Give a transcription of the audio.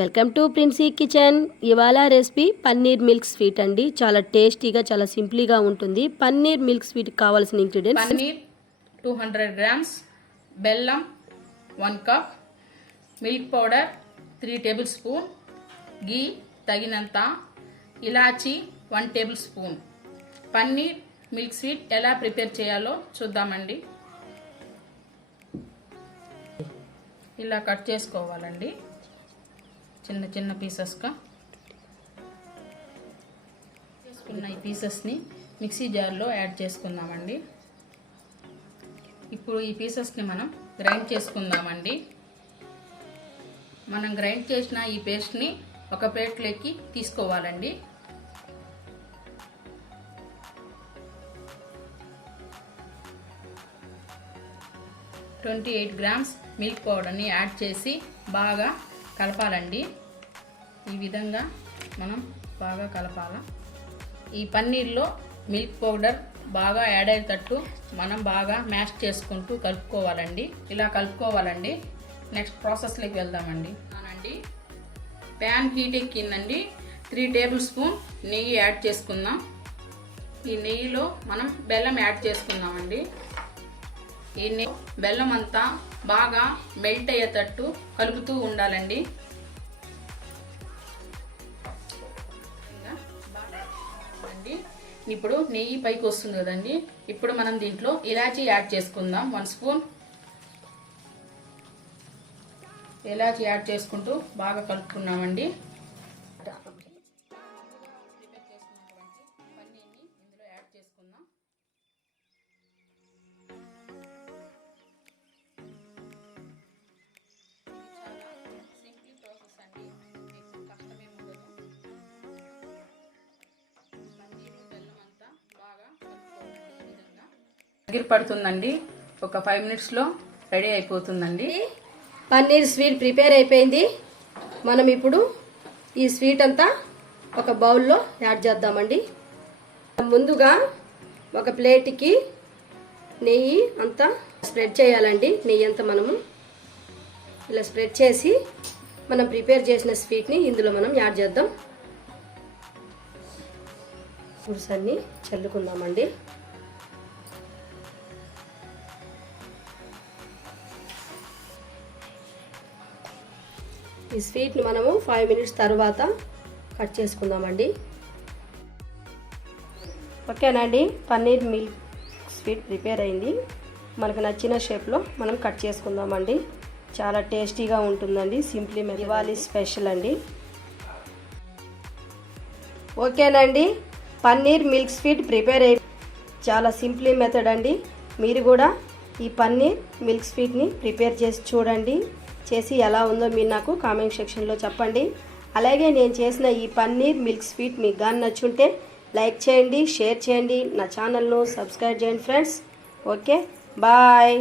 Welcome to Princy kitchen. ఇవాళ recipe paneer milk sweet అండి. చాలా టేస్టీగా, చాలా సింపుల్గా ఉంటుంది. పన్నీర్ మిల్క్ స్వీట్ కావాల్సిన ఇంగ్రీడియంట్స్: పన్నీర్ 200 గ్రామ్స్, బెల్లం 1 cup, milk powder 3 table spoon, ghee తగినంత, elaichi 1 table spoon. Paneer milk sweet ఎలా ప్రిపేర్ చేయాలో చూద్దామండి. ఇలా కట్ చేసుకోవాలండి, చిన్న చిన్న పీసెస్గా. చేసుకున్న ఈ పీసెస్ని మిక్సీ జార్లో యాడ్ చేసుకుందామండి. ఇప్పుడు ఈ పీసెస్ని మనం గ్రైండ్ చేసుకుందామండి. మనం గ్రైండ్ చేసిన ఈ పేస్ట్ని ఒక ప్లేట్లోకి తీసుకోవాలండి. (28 గ్రామ్స్) మిల్క్ పౌడర్ని యాడ్ చేసి బాగా కలపాలండి. ఈ విధంగా మనం బాగా కలపాలి. ఈ పన్నీర్లో మిల్క్ పౌడర్ బాగా యాడ్ అయ్యేటట్టు మనం బాగా మ్యాష్ చేసుకుంటూ కలుపుకోవాలండి. ఇలా కలుపుకోవాలండి. నెక్స్ట్ ప్రాసెస్లోకి వెళ్దామండి. ప్యాన్ హీట్ ఎక్కిందండి. 3 టేబుల్ స్పూన్ నెయ్యి యాడ్ చేసుకుందాం. ఈ నెయ్యిలో మనం బెల్లం యాడ్ చేసుకుందామండి. ఈ బెల్లం అంతా బాగా మెల్ట్ అయ్యేటట్టు కలుపుతూ ఉండాలండి. ఇప్పుడు నెయ్యి పైకి వస్తుంది కదండి. ఇప్పుడు మనం దీంట్లో ఇలాచీ యాడ్ చేసుకుందాం. 1 స్పూన్ ఇలాచీ యాడ్ చేసుకుంటూ బాగా కలుపుకున్నామండి. దగ్గర పడుతుందండి. ఒక 5 మినిట్స్లో రెడీ అయిపోతుందండి. పన్నీర్ స్వీట్ ప్రిపేర్ అయిపోయింది. మనం ఇప్పుడు ఈ స్వీట్ అంతా ఒక బౌల్లో యాడ్ చేద్దామండి. ముందుగా ఒక ప్లేట్కి నెయ్యి అంతా స్ప్రెడ్ చేయాలండి. నెయ్యి అంతా మనము ఇలా స్ప్రెడ్ చేసి మనం ప్రిపేర్ చేసిన స్వీట్ని ఇందులో మనం యాడ్ చేద్దాం. ఫ్రూట్స్ అన్నీ చల్లుకుందామండి. ఈ స్వీట్ని మనము 5 మినిట్స్ తర్వాత కట్ చేసుకుందామండి. ఓకేనండి, పన్నీర్ మిల్క్ స్వీట్ ప్రిపేర్ అయింది. మనకు నచ్చిన షేప్లో మనం కట్ చేసుకుందామండి. చాలా టేస్టీగా ఉంటుందండి. సింప్లీ దివాళీ స్పెషల్ అండి. ఓకేనండి, పన్నీర్ మిల్క్ స్వీట్ ప్రిపేర్ అయ్యి చాలా సింప్లీ మెథడ్ అండి. మీరు కూడా ఈ పన్నీర్ మిల్క్ స్వీట్ని ప్రిపేర్ చేసి చూడండి. చేసి ఎలా ఉందో మీరు నాకు కామెంట్ సెక్షన్లో చెప్పండి. అలాగే నేను చేసిన ఈ పన్నీర్ మిల్క్ స్వీట్ మీకు కానీ నచ్చుంటే లైక్ చేయండి, షేర్ చేయండి, నా ఛానల్ను సబ్స్క్రైబ్ చేయండి ఫ్రెండ్స్. Okay, bye.